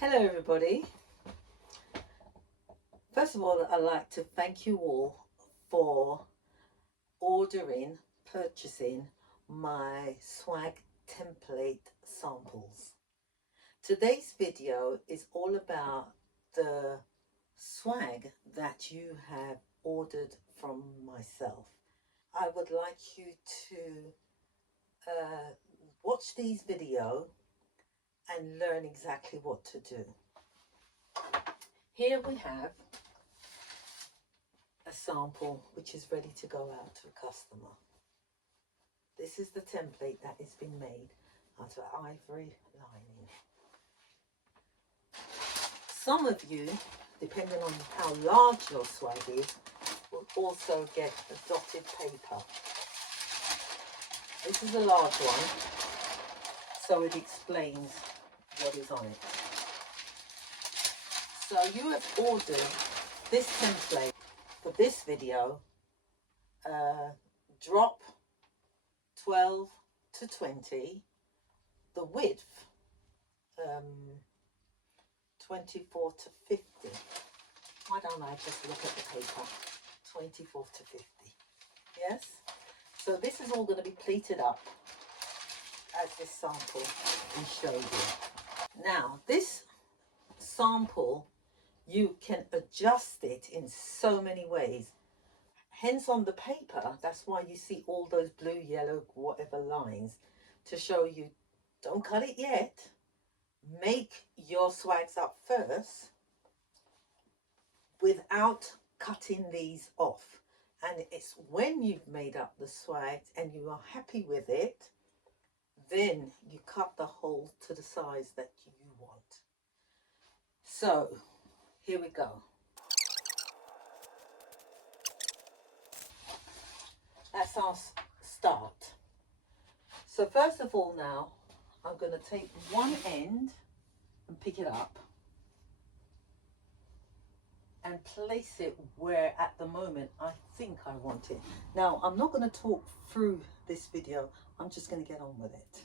Hello everybody. First of all, I'd like to thank you all for purchasing my swag template samples. Today's video is all about the swag that you have ordered from myself. I would like you to watch these videos and learn exactly what to do. Here we have a sample which is ready to go out to a customer. This is the template that has been made out of ivory lining. Some of you, depending on how large your swag is, will also get a dotted paper. This is a large one, so it explains what is on it. So you have ordered this template for this video, drop 12 to 20, the width 24 to 50. Why don't I just look at the paper? 24 to 50. Yes? So this is all going to be pleated up as this sample and show you. Now this sample, you can adjust it in so many ways. Hence on the paper, that's why you see all those blue, yellow, whatever lines, to show you, don't cut it yet. Make your swags up first without cutting these off. And it's when you've made up the swags and you are happy with it, then you cut the hole to the size that you want. So here we go. That's our start. So first of all now, I'm going to take one end and pick it up and place it where at the moment I think I want it. Now I'm not going to talk through this video, I'm just going to get on with it.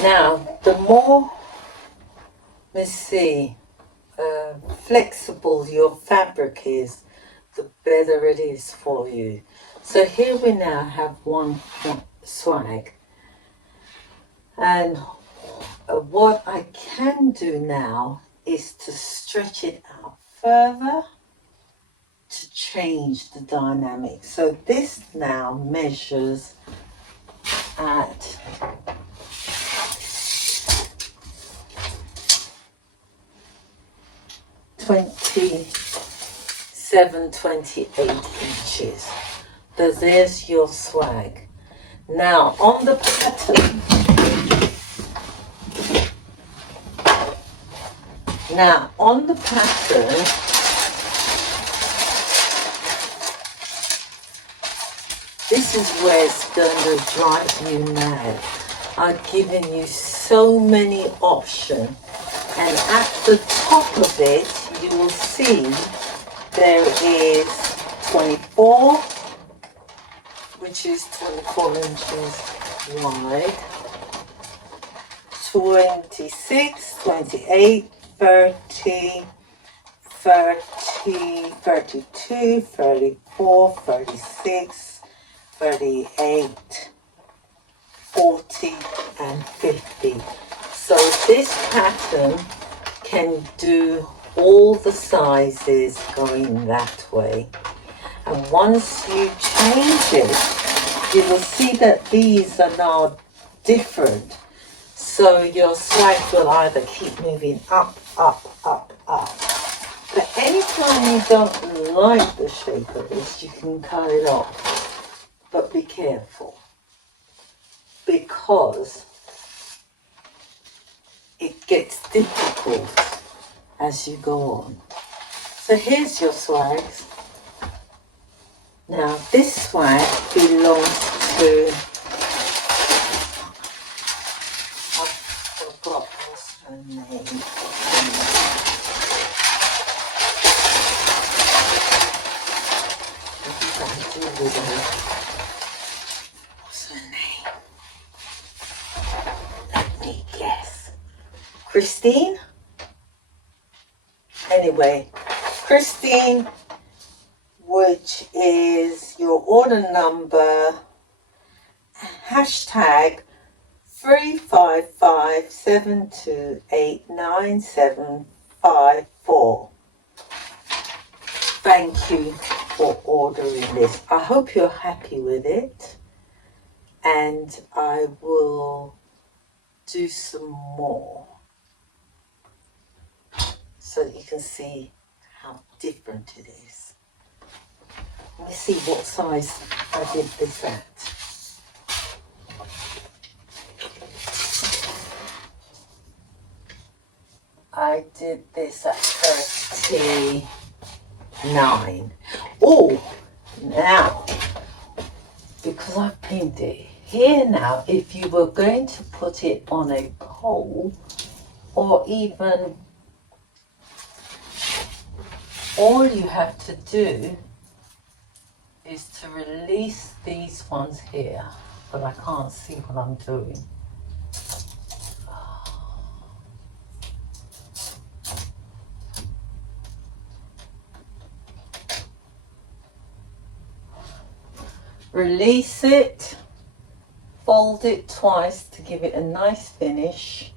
Now, the more, let's see, flexible your fabric is, the better it is for you. So here we now have one swag. And what I can do now is to stretch it out further to change the dynamic. So this now measures at 27, 28 inches. So there's your swag. Now on the pattern, this is where it's going to drive you mad. I've given you so many options, and at the top of it you will see there is 24, which is 24 inches wide, 26, 28, 30, 32, 34, 36, 38, 40 and 50. So this pattern can do all the sizes going that way. And once you change it, you will see that these are now different. So your swag will either keep moving up, up, up, up. But anytime you don't like the shape of this, you can cut it off. But be careful, because it gets difficult as you go on. So here's your swags. Now this swag belongs to Christine. Anyway, Christine, which is your order number, hashtag 35572899754. Thank you for ordering this. I hope you're happy with it, and I will do some more so that you can see how different it is. Let me see what size I did this at. I did this at 39. Oh, now, because I've pinned it here now, if you were going to put it on a pole, or even, all you have to do is to release these ones here, but I can't see what I'm doing. Release it, fold it twice to give it a nice finish.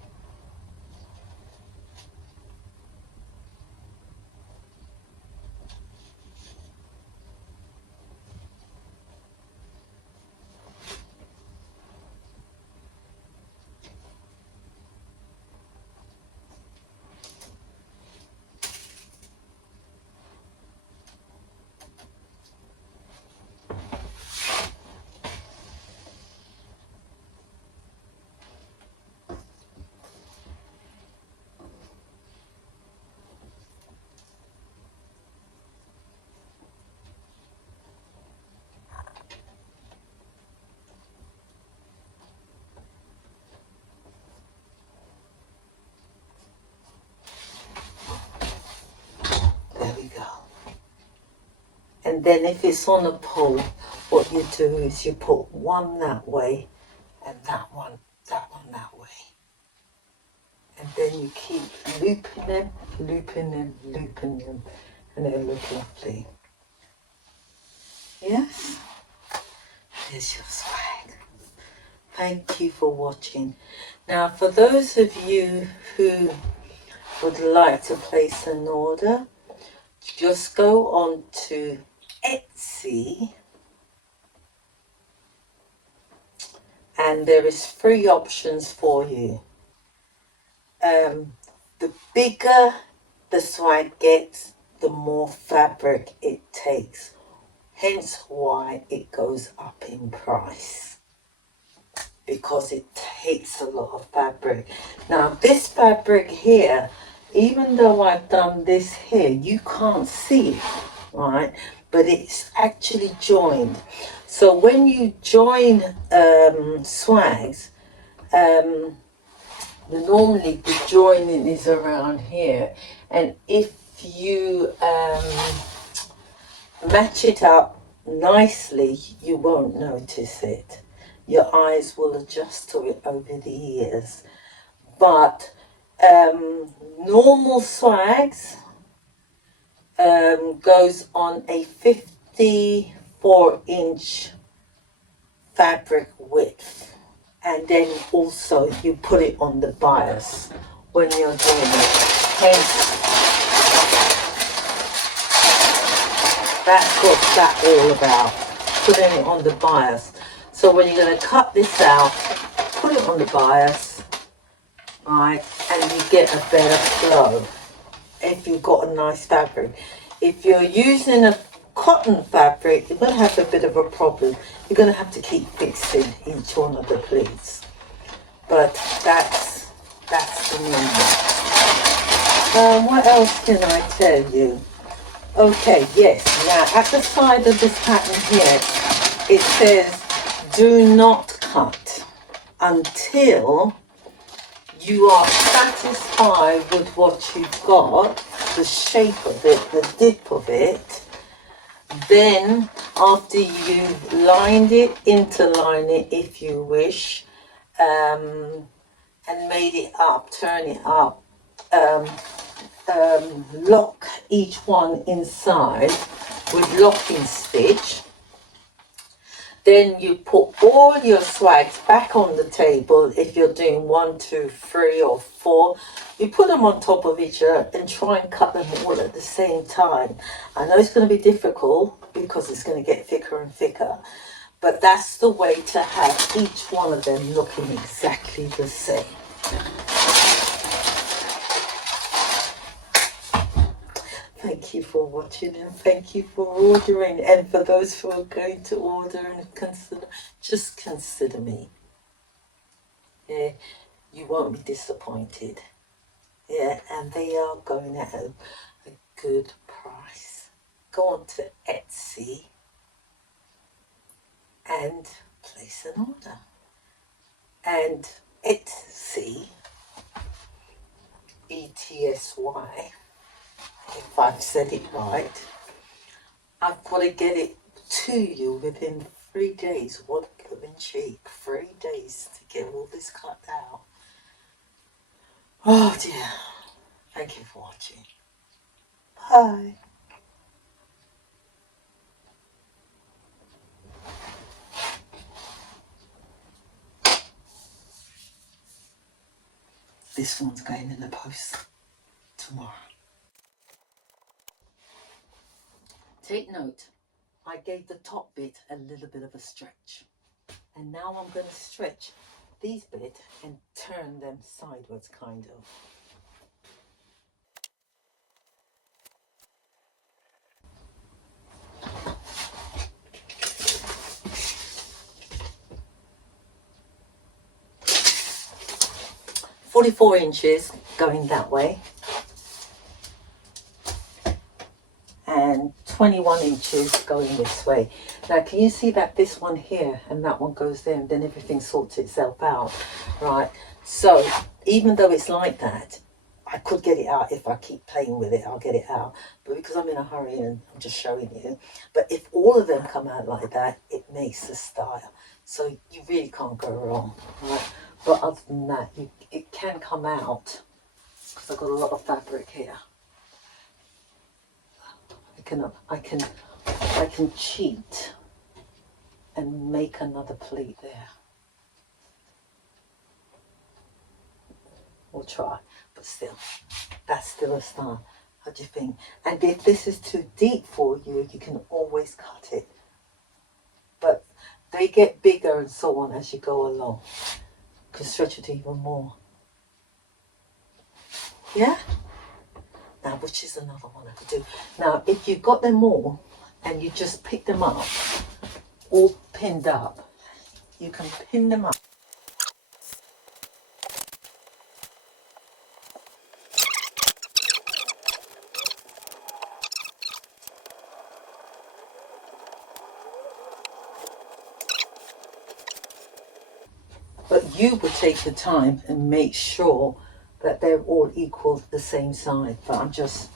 There we go. And then if it's on a pole, what you do is you put one that way and that one that way. And then you keep looping them, and they look lovely. Yes? There's your swag. Thank you for watching. Now, for those of you who would like to place an order, just go on to Etsy, and there is 3 options for you. The bigger the swag gets, the more fabric it takes, hence why it goes up in price, because it takes a lot of fabric. Now this fabric here, even though I've done this here, you can't see it, right? But it's actually joined. So when you join swags, normally the joining is around here, and if you match it up nicely, you won't notice it. Your eyes will adjust to it over the years. But normal swags goes on a 54-inch fabric width, and then also you put it on the bias when you're doing it. Hence, that's what that's all about, putting it on the bias. So when you're going to cut this out, put it on the bias, right, and you get a better flow if you've got a nice fabric. If you're using a cotton fabric, you're going to have a bit of a problem. You're going to have to keep fixing each one of the pleats. But that's the number. What else can I tell you? Okay, yes. Now at the side of this pattern here, it says do not cut until you are satisfied with what you've got, the shape of it, the dip of it. Then after you've lined it, interline it if you wish, and made it up, turn it up, lock each one inside with locking stitch. Then you put all your swags back on the table. If you're doing 1, 2, 3 or 4, you put them on top of each other and try and cut them all at the same time. I know it's going to be difficult because it's going to get thicker and thicker, but that's the way to have each one of them looking exactly the same. Thank you for watching, and thank you for ordering, and for those who are going to order and consider, just consider me. Yeah, you won't be disappointed. Yeah, and they are going at a good price. Go on to Etsy and place an order. And Etsy, ETSY, if I've said it right, I've got to get it to you within 3 days. What living cheap, 3 days to get all this cut out. Oh dear. Thank you for watching. Bye. This one's going in the post tomorrow. Take note, I gave the top bit a little bit of a stretch. And now I'm going to stretch these bits and turn them sideways, kind of. "44 inches going that way, and 21 inches going this way." Now can you see that this one here and that one goes there, and then everything sorts itself out, right? So even though it's like that, I could get it out. If I keep playing with it, I'll get it out, but because I'm in a hurry and I'm just showing you. But if all of them come out like that, it makes a style, so you really can't go wrong, right? But other than that, it can come out, because I've got a lot of fabric here. I can cheat and make another pleat there. We'll try, but still, that's still a style. How do you think? And if this is too deep for you, you can always cut it. But they get bigger and so on as you go along. You can stretch it even more. Yeah? Now, which is another one I could do. Now, if you've got them all and you just pick them up, all pinned up, you can pin them up. But you would take the time and make sure that they're all equal the same side. But I'm just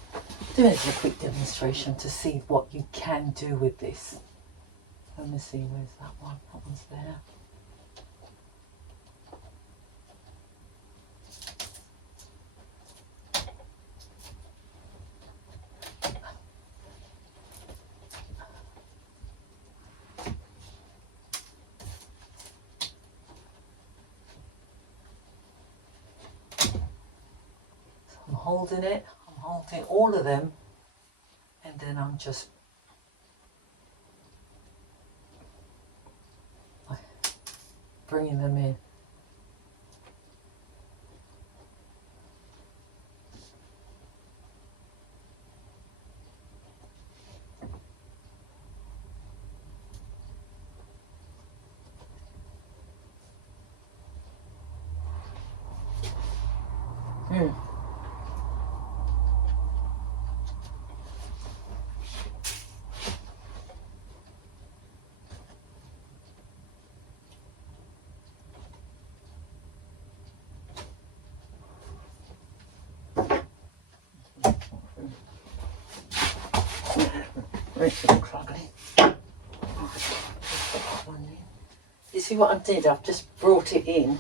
doing a quick demonstration to see what you can do with this. Let me see, where's that one? That one's there. I'm holding it, I'm holding all of them, and then I'm just bringing them in. You see what I did? I've just brought it in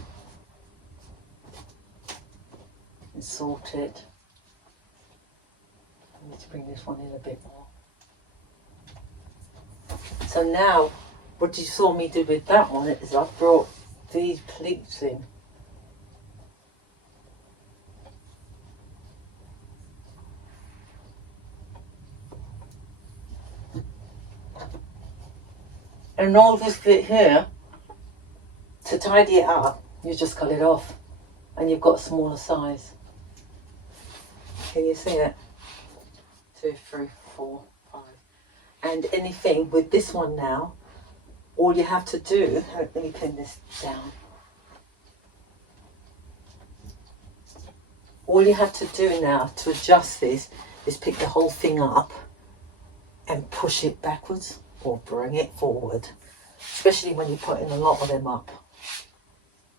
and sorted. I need to bring this one in a bit more. So now, what you saw me do with that one is I brought these pleats in. And all this bit here, to tidy it up, you just cut it off and you've got a smaller size. Can you see it? 2, 3, 4, 5. And anything with this one now, all you have to do, let me pin this down. All you have to do now to adjust this is pick the whole thing up and push it backwards or bring it forward, especially when you're putting a lot of them up,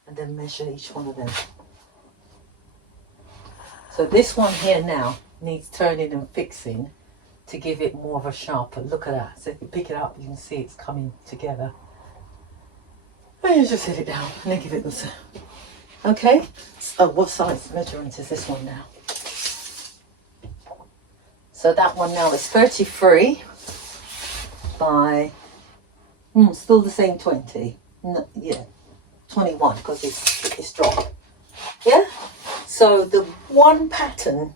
and then measure each one of them. So this one here now needs turning and fixing to give it more of a sharper look at that. So if you pick it up, you can see it's coming together. And you just set it down and then give it the sound. Okay, so what size measurement is this one now? So that one now is 33 by, still the same 20. No, yeah, 21 because it's dropped. Yeah, so the one pattern,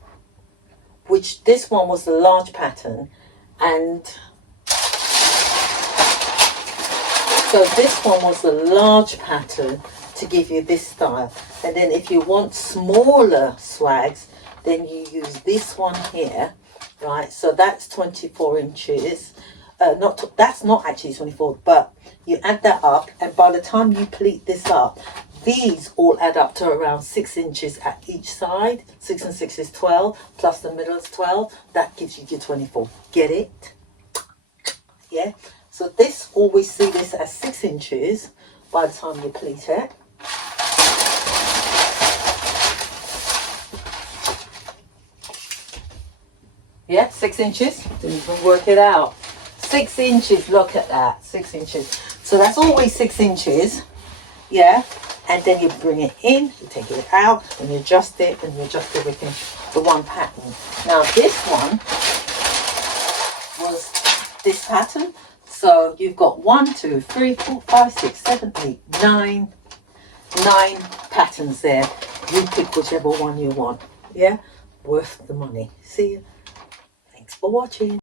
which this one was the large pattern, and so this one was the large pattern to give you this style. And then if you want smaller swags, then you use this one here, right? So that's 24 inches. That's not actually 24, but you add that up, and by the time you pleat this up, these all add up to around 6 inches at each side. 6 and 6 is 12, plus the middle is 12. That gives you your 24. Get it? Yeah. So this, always see this as 6 inches by the time you pleat it. Yeah, 6 inches. Then you can work it out. 6 inches, look at that, 6 inches. So that's always 6 inches, yeah? And then you bring it in, you take it out, and you adjust it, and you adjust everything to one pattern. Now this one was this pattern. So you've got 1, 2, 3, 4, 5, 6, 7, 8, 9 patterns there. You pick whichever one you want, yeah? Worth the money. See you. Thanks for watching.